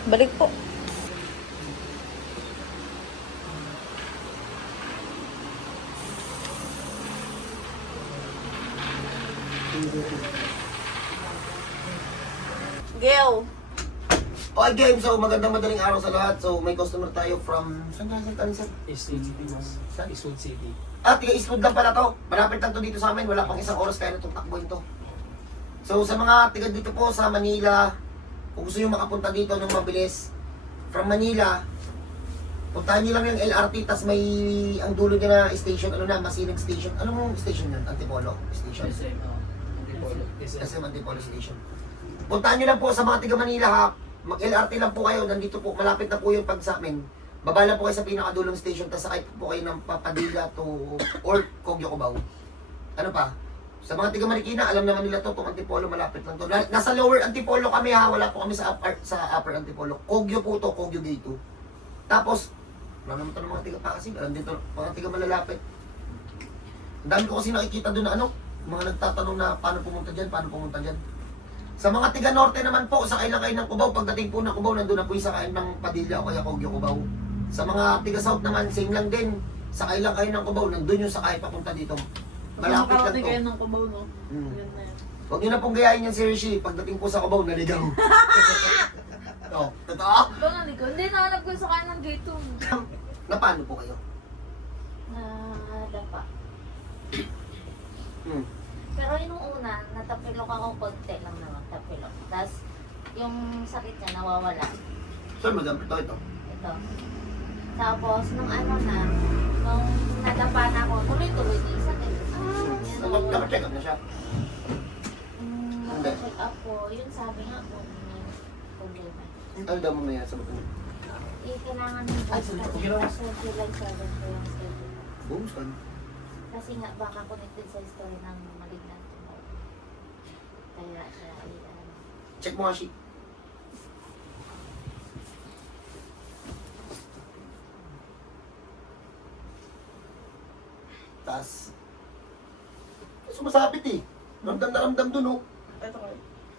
Balik po. Gail. Okay game, so magandang madaling araw sa lahat. So may customer tayo from... Saan ka sir? Eastwood City, boss. Saan? Eastwood City. Tiga Eastwood lang pala to. Malapit lang to dito sa amin. Wala pang isang oras kaya na itong takbuhin to. So sa mga tiga dito po sa Manila, kung gusto nyo makapunta dito ng mabilis, from Manila, puntahan nyo lang yung LRT, tas may ang dulo niya na station, ano na, Masinag Station. Anong station yun? Antipolo Station? SM, Antipolo. SM Antipolo Station. Puntahan nyo lang po sa mga tiga Manila ha. Mag-LRT lang po kayo. Nandito po, malapit na po yung pag sa amin. Baba lang po kayo sa pinakadulong station, tas sakay po kayo ng Papadilla to or Kogyo Cubao. Ano pa? Sa mga tiga Marikina, alam naman nila to, itong Antipolo, malapit lang to. Nasa lower Antipolo kami ha, wala po kami sa upper Antipolo. Kogyo po to, Kogyo Gate 2. Tapos, wala naman to ng mga tiga Pasig, alam dito, mga tiga malalapit. Ang dami ko kasi nakikita doon na ano, mga nagtatanong na paano pumunta dyan, paano pumunta dyan. Sa mga tiga Norte naman po, sakay lang kayo ng Cubao. Pagdating po ng Cubao, nandun na po yung sakay ng Padilla o kaya Kogyo Cubao. Sa mga tiga South naman, same lang din. Sakay lang kayo ng Cubao, nandun yung sakay papunta dito. Malapit lang to. kayo ng Cubao, no? Hmm. Ganda yan. Huwag nyo na pong gayahin yan si Rishi. Pagdating po sa Cubao, naligaw. No, totoo? Ito naligo. Hindi, nahanap ko sa kanya ng gate 2. Na paano po kayo? Dapa. Hmm. Pero yung una, natapilok ako konti lang naman, tapilok. Tapos, yung sakit niya nawawala. Sir, madam, ito. Ito. Tapos, nung ano na, nung nadapa na ako, tuloy-tuloy na yung sakit. Nakacheck up na siya. Nag-check up ko, yun sabi nga po, may problema. Ano daw mo na sa bato niya? Kailangan ng Ay, booster. sorry. So, July 7 ko yung schedule. Boom, son. Kasi nga, baka connected sa story ng malignant tumor. Kaya siya, Check mo nga, Shi. Taas. Sumasabit eh. Ramdam na ramdam dun, oh. Ito kayo.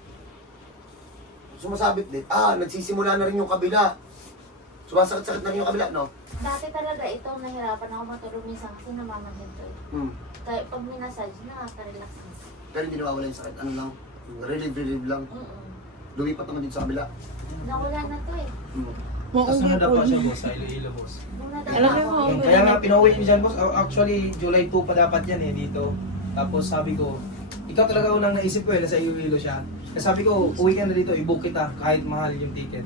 Sumasabit din. Nagsisimula na rin yung kabila. Sumasakit-sakit na rin yung kabila, no? dati talaga ito, nahirapan ako matulog minsan kasi namamanhin to eh. Hmm. Kaya pag minasage, nakaka-relax na. Pero hindi nawawala yung sakit. Ano lang? Relieve lang. Lumipat naman din sa kabila. Nawala na to eh. Hmm. Tapos nadapa siya, boss, sa Iloilo, boss. Nung Alam nadapa mo, ako, Kaya nga, pinauwi niyo dyan, boss. Actually, July 2 pa dapat yan eh, dito. Tapos sabi ko, ikaw talaga unang naisip ko eh, nasa Iloilo siya. Kaya sabi ko, uwi ka na dito, i-book kita, kahit mahal yung ticket.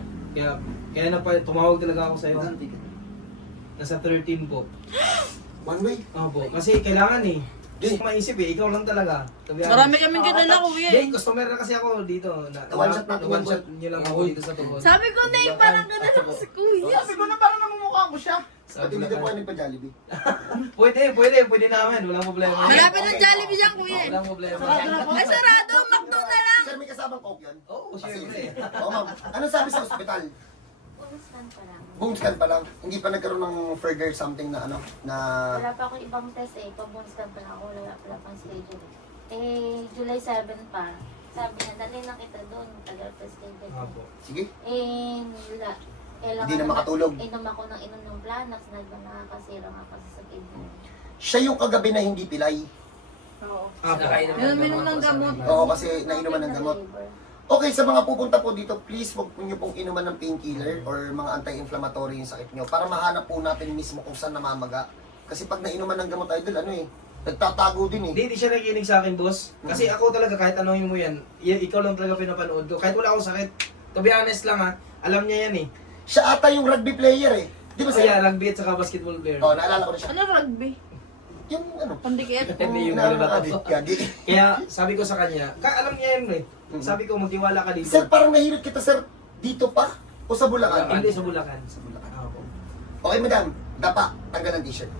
Kaya tumawag talaga ako sa'yo. Magkano ticket? Nasa 13 po. One way. Opo, kasi kailangan eh. Hindi ko maisip eh, ikaw lang talaga. To be honest. Marami kaming kilala, kuya. Hindi, customer na kasi ako dito. One shot natin, one one shot nyo lang ako dito sa tuhod. Sabi ko na eh, parang ganun ako si kuya. Sabi ko na parang namumukha ko siya. At hindi na po kayo nagpa-Jollibee. Pwede naman, walang problema. Malapit ng Jollibee dyan, kuya. Walang problema. Ay, sarado. Makto na lang. Sir, may kasabang coke yan? Oo, syempre. Oo, ma'am. Ano sabi sa ospital? pumustan pa lang. Bone scan pa lang. Hindi pa nagkaroon ng further something na ano, na... Wala pa akong ibang test eh, pag-pumustan pa lang ako, wala pang schedule. July 7 pa. Sabi niya, dali na kita doon, tagal pa schedule. Opo. Sige. Wala. Hindi na makatulog. Inom ako ng inom ng Planax, nakakasira nga kasi sa kidney. Siya yung kagabi na hindi pilay. Oo. Opo. Minum ng gamot. Oo, kasi nainuman ng gamot. Okay, sa mga pupunta po dito, please huwag po nyo pong inuman ng painkiller or mga anti-inflammatory yung sakit nyo para mahanap po natin mismo kung saan namamaga. Kasi pag nainuman ng gamot, idol, ano eh, nagtatago din eh. Hindi siya nakikinig sa akin, boss. Kasi ako talaga, kahit anong mo yan, ikaw lang talaga pinapanood ko. Kahit wala akong sakit. To be honest lang ha, alam niya yan eh. Siya ata yung rugby player eh. Di ba Kaya sir? rugby at saka basketball player. Oo, naalala ko na siya. Ano rugby? Yung ano, Pandikit? Hindi yung nakakadit wala ka. Di- Kaya sabi ko sa kanya, alam niya yun eh. Sabi ko, magtiwala ka dito. Sir, parang nahirit kita sir, dito pa? O sa Bulacan? Hindi sa Bulacan. Sa Bulacan. Opo. Okay madam, dapa, tanggal ng t-shirt.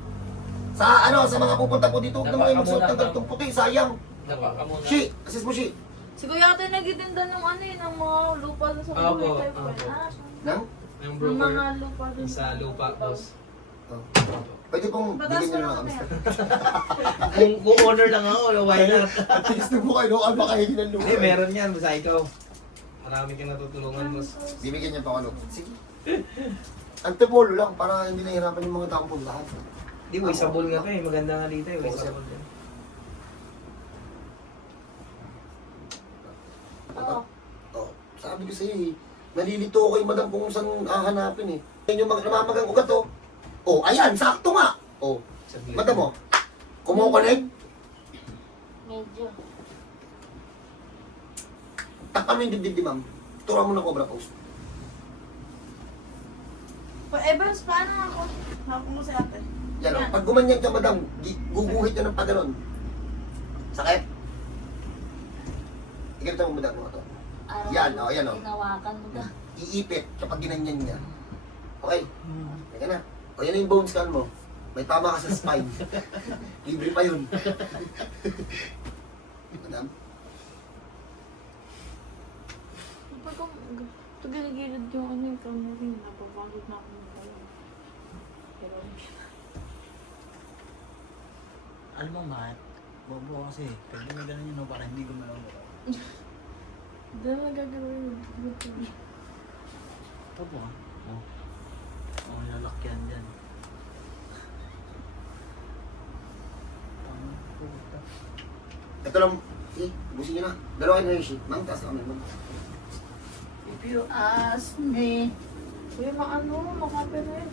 Sa ano, sa mga pupunta po dito, huwag naman kayo magsuot ng ganitong puti, sayang. Dapa ka muna. Shi, assist mo Shi. Si Kuya ate nagtitinda ng ano eh, ng mga lupa doon sa Opo, mga opo. Nang? Yung Ng broker. mga lupa doon. Sa lupa, boss. Oh. Pwede pong Pataas bigyan nyo ko na lang kami. kami. Kung order lang ako, why not? At least nung mukha, no? Ano makahingi ng lupa? Hindi, meron yan. Basta ikaw. Marami kang natutulungan, boss. Bibigyan niya pa ako. Sige. Antipolo lang para hindi nahihirapan yung mga taong puntahan. Di mo, isabol nga kayo. Maganda nga dito eh. Oo, Isabol din. Oo. Oh, sabi ko sa'yo eh, nalilito ako yung madam kung saan hahanapin eh. Yan yung namamagang ugat oh. Oh, ayan, sakto nga. Oh, Saglit. madam mo. Kumukonek, Medyo. takpan mo yung dibdib di ma'am. Turuan mo ng cobra pose. Evans, paano ako? Hawak mo si ate. Yan oh, Yan. pag gumanyan ka madam, guguhit ka ng paganon. Sakit? Iganito mo madam mo ito. Yan, oh, yan, oh. Tinawakan mo na. Iipit kapag ginanyan niya. Okay, teka na. O yan yung bone scan mo. May tama ka sa spine. Libre pa yun. Madam? Pag ito gilid yung ano yung camera rin, napapagod na ako ng dalawa. Pero, Alam mo bakit? Bobo kasi. Pag ginagalan yun, no, para hindi gumalaw mo. dahil nagagawin yun. Ito po ah. Oh. Oh, lalakyan dyan. Tama po. Ito lang. Eh, busin niyo na. Dalawa kayo na yung sheet. Mang, taas na kami. Mang. If you ask me. Uy, makapirin.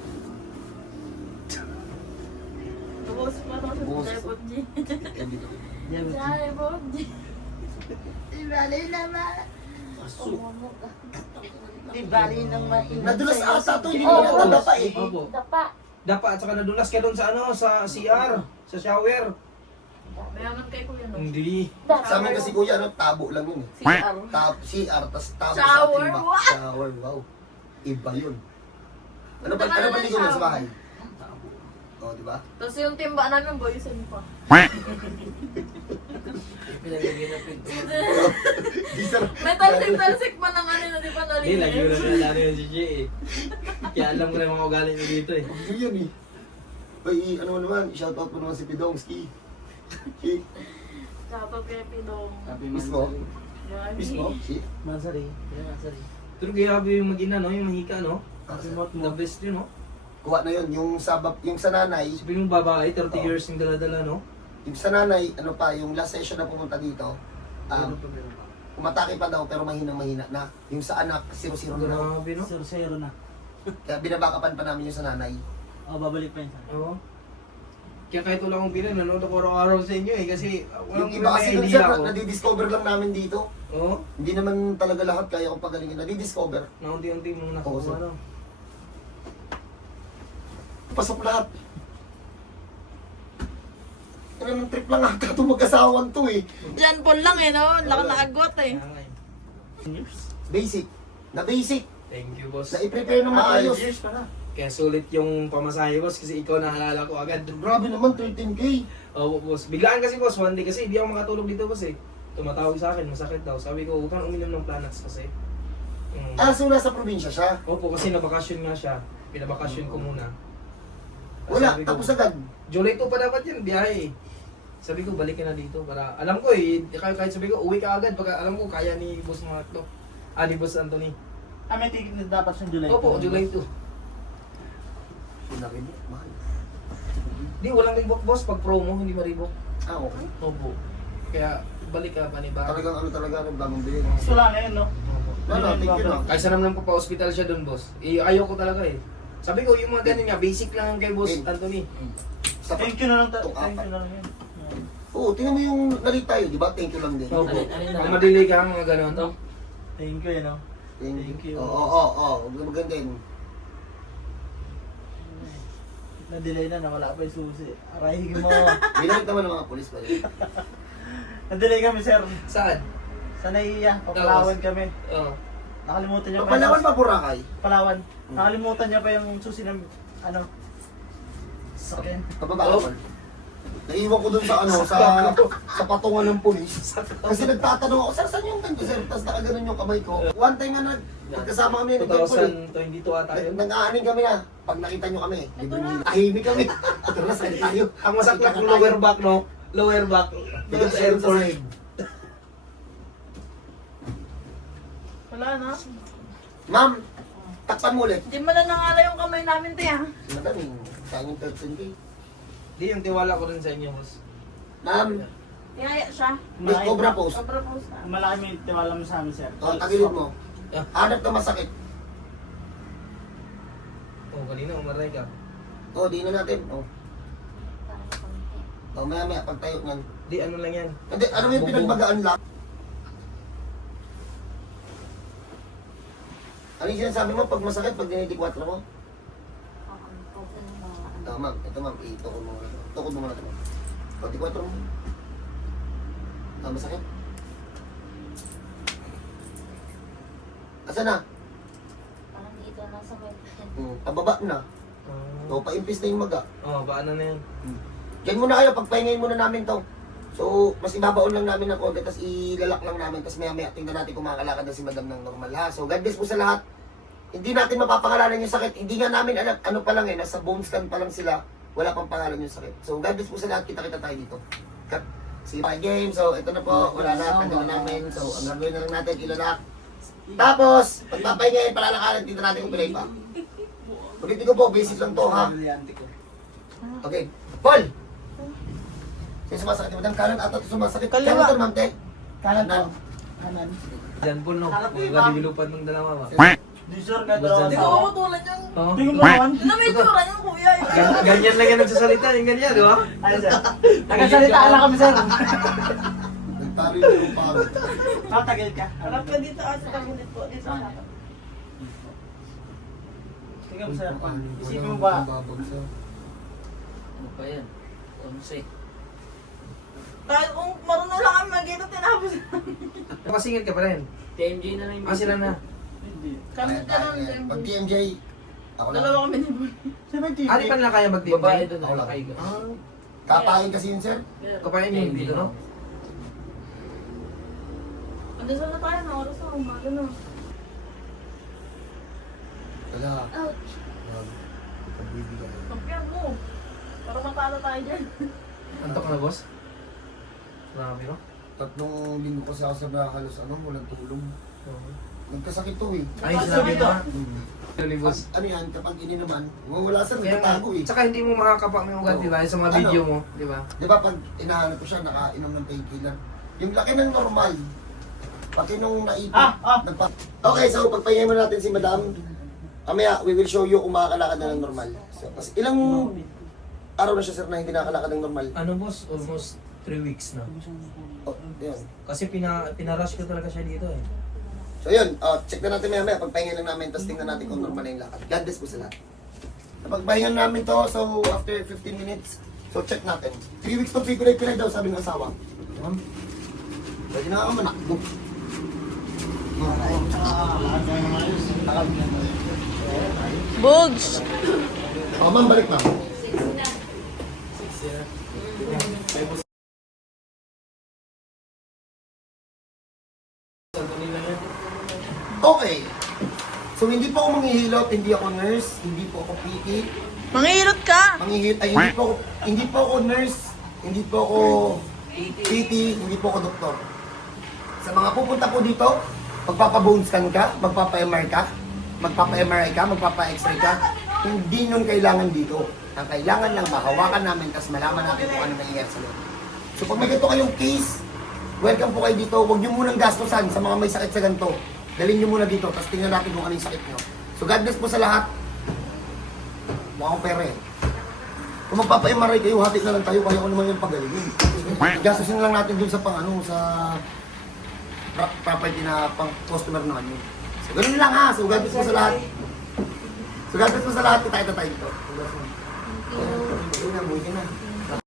Tapos pa ako sa Boses. tripod G. Yan dito. Yan. Tripod G. Ibali naman. Aso. Umamok ka. Ibali naman. Nadulas ata to. Hindi Oo, mo natanda pa eh. Opo. Dapa. Dapat at saka nadulas ka doon sa ano, sa CR, sa shower. Mayaman kay kuya no? Hindi. Sa amin kasi kuya, ano, tabo lang yun eh. CR. CR, tas tabo Shower, sa timba. what? Shower, wow. Iba yun. Ano ba ligo mo sa bahay? Oh, di ba? Tapos yung timba namin, boysen pa. Pinagagay na pinto. May talsik-talsik pa ng ano na di pa Hindi, lagi mo nalinis. na nalala yung si Jay eh. Kaya alam ko na yung mga ugali niyo dito eh. Ano yun eh? Ay, ano mo naman, shoutout mo naman si Pidongski. Si, Shoutout kay Pidong. mismo? Yan. Mismo? Si? Mansari. Yan, Mansari. Pero grabe yung mag-ina, no? Yung mahika, no? Remote The mo. best yun, no? Kuha na yun, yung sa nanay, Sabi yung babae, 30 Oo. years yung dala-dala, no? yung sa nanay, ano pa, yung last session na pumunta dito, Meron pa, meron pa. umatake pa daw pero mahina na. Yung sa anak, 0-0 na daw. Grabe, no? 0-0 na. Kaya binabakapan pa namin yung sa nanay. Oh, babalik pa yun sa Oo. Kaya kahit wala akong pila, nanonood ako araw-araw sa inyo eh. Kasi Yung walang iba kasi dun idea sir, ako. nadidiscover lang namin dito. Oo. Hindi naman talaga lahat kaya kong pagalingin. Nadidiscover. Na unti-unti mong Oo, sir. nakuha, no? Pasok lahat. Ano ng trip lang ata itong mag-asawang to eh. Diyan po lang eh, no? Laki na agwat eh. Kaya nga eh. Basic. Na basic. Thank you, boss. Na i-prepare ng maayos. years pa na. Kaya sulit yung pamasahe, boss, kasi ikaw nahalala ko agad. Grabe naman, 13K. Oo, boss. Biglaan kasi, boss, one day kasi hindi ako makatulog dito, boss eh. Tumatawag sa akin, masakit daw. Sabi ko, huwag kang uminom ng Planax kasi. Ah, so nasa probinsya siya. Opo, kasi nabakasyon nga siya. Pinabakasyon ko muna. Wala, Sabi ko, tapos agad. July 2 pa dapat yan, biyahe eh. Sabi ko, balik ka na dito para, alam ko eh, kahit sabi ko, uwi ka agad pagka alam ko, kaya ni Boss Mark ni Boss Anthony. Ah, may ticket na dapat sa July. Opo, July 2. Laki mo, mahal. Di, walang rebook boss, pag promo, hindi ma-rebook. Ah, okay. Opo. Kaya, balik ka pa ni Baka. Talagang ano talaga, bagong bilhin. So lang ngayon, no? Opo. Wala, thank you na. Kaysa naman po pa-hospital siya doon, boss. Ayaw ko talaga eh. Sabi ko, yung mga ganun nga, basic lang kay Boss Anthony. Sapat. Thank you na lang. Itong Thank apat. you na lang yun. Oo, tingnan mo yung nalit tayo, di ba? Thank you lang din. Opo. Pag madili ka, mga ganun. Thank you, you know. Thank you. Oo. Maganda yun. Na-delay na, nawala pa yung susi. Aray mo. Binalik naman ng mga polis pa rin. Na-delay kami, sir. Saan? Sa Naiya, Palawan kami. Oo. Nakalimutan niya pa Palawan pa Boracay? Palawan. Nakalimutan niya pa yung susi ng, ano, sakyan. Pababa naman. Naiwan ko dun sa ano, sa patungan ng polis. Kasi nagtatanong ako, sir, saan yung ganito, sir? Tapos nakaganon yung kamay ko. One time nga nagkasama kami ng polis. 2022 ata yun. Nag-aaning kami na. Pag nakita nyo kami, libre nila. Tahimik kami. Tara, sakit tayo. Ang masaklap ng lower back, no? Lower back. Dito sa airport. Wala na. Ma'am, takpan mo ulit. Hindi mo na nangala yung kamay namin, te, ha? Madaming, tanging 13K. Di yung tiwala ko rin sa inyo, boss. Ma'am, Tiyaya siya. may cobra pose. Sobra po sa. Malaki may tiwala mo sa amin, sir. O, tagilid mo. Yeah. Hanap na masakit. Oh, kanina umaray ka. O, di na natin. O, Parang konti. maya-maya, pagtayo niyan. Di, ano lang yan. Hindi, ano mo yung Bubo. pinagbagaan lang? Ano yung sinasabi mo pag masakit, pag dinidikwatro mo? Open mo mga ano. Ito ma'am, itukod mo muna. Tukod mo muna ito. O, dikwatro mo. Masakit? Asa na? Parang dito na sa may Pababa na. O, paimpis na yung maga. Oh, paano na yan? Diyan muna kayo, pagpahingayin muna namin to. So, mas ibabaon lang namin ng konti, tapos ilalak lang namin, tapos maya-maya tingnan natin kung makakalakad na si madam ng normal ha. So, God bless po sa lahat. Hindi natin mapapangalanan yung sakit. Hindi nga namin alam, ano pa lang eh, nasa bone scan pa lang sila, wala pang pangalan yung sakit. So, God bless po sa lahat, kita-kita tayo dito. Cut. See you game. So, ito na po, wala na, tanggal na namin. So, ang gagawin na lang natin, ilalak. Tapos, pagpapahingayin, palalakaran, tingnan natin kung pilay pa. Ulitin ko po, basic lang to ha. Brilyante ko. Okay. Paul! Sino sumasakit? Madam, kanan ata ito sumasakit. Kaliwa. Kanan to, ma'am, te. Kanan Kanan. po. Kanan. Diyan po, no? Harap mo, Mga ma'am. dibilupad ng dalawa, ba? Di sir, kahit Basta- dalawa Hindi sa ko ako. mamutulan yung... Oh. Tingnan mo naman. Ano may tsura yung kuya? Ganyan lang yan nagsasalita, yung ganyan, di ba? Ay, sir. Nagkasalita lang kami, sir. Nagtari yung pagod. Tatagil ka. Harap ka dito, sa tagilid po. Dito sa harap. Tingnan mo, sir. Isipin mo ba? Ano pa yan? Onse. Kahit kung marunong lang kami mag-ito, tinapos. Nakasingit ka pa rin. TMJ na lang yung Sila na. Hindi. Kami ka lang. Pag TMJ, ako lang. Dalawa kami ni Boy. Sir, may TV. Ano pa nila kaya mag-team? Babae doon, Ako lang. nakakay ko. Kapain kasi yun, sir. Kapayan yung dito, no? Andun na tayo na oras na, umaga na. Wala. Ouch! Pagbibigay. Kampiyan mo. Para matalo tayo dyan. Antok na, boss? Marami, no? Tatlong linggo kasi ako sa halos walang tulong. Nagkasakit to eh. Ay, sinabi mo. Ano ni boss? Ano yan, kapag ininuman, wala sa Kaya nga, nagtatago eh. tsaka hindi mo makakapak ng ugat, di ba? Sa mga Ano? video mo, di ba? Di ba pag inahanap ko siya, nakainom ng painkiller. Yung laki ng normal. Pati nung naipon. Okay, so pagpahingayin mo natin si madam. Kamaya, we will show you kung makakalakad na ng normal. So, kasi ilang araw na siya sir na hindi nakakalakad ng normal. Ano, boss? Almost 3 weeks na. Oh, yun. Kasi pinarush ko talaga siya dito, eh. So yun, check na natin maya pagpahinga lang namin, tapos tingnan natin kung normal na yung lakad. God bless po sa lahat. Napagpahinga namin to, so after 15 minutes, so check natin. 3 weeks to pipilay-pilay daw, sabi ng asawa. Ma'am, pwede na ako manakbo. Bugs! Ma'am, balik ma'am. Okay. So hindi po ako manghihilot, hindi ako nurse, hindi po ako PT. Mangihilot ka! Hindi po ako nurse, hindi po ako PT, hindi po ako doktor. Sa mga pupunta po dito, magpapa-bone scan ka, magpapa-MR ka, magpapa-MRI ka, magpapa-X-ray ka, hindi nun kailangan dito. Ang kailangan lang mahawakan namin kasi malaman natin kung ano nangyayari sa loob. So pag may ganito kayong case, welcome po kayo dito. Huwag nyo munang gastusan sa mga may sakit sa ganito. Dalhin nyo muna dito, tapos tingnan natin kung ano yung sakit nyo. So God bless po sa lahat. Mukha akong pera eh. Kung magpapa-MRI kayo, hati na lang tayo, kaya ko naman yung pagalingin. Gastusin lang natin dun sa sa property na pang customer naman yun. So ganun lang ha. So God bless po sa lahat. So God bless po sa lahat. Kita tayo dito. Thank you. Uwi na.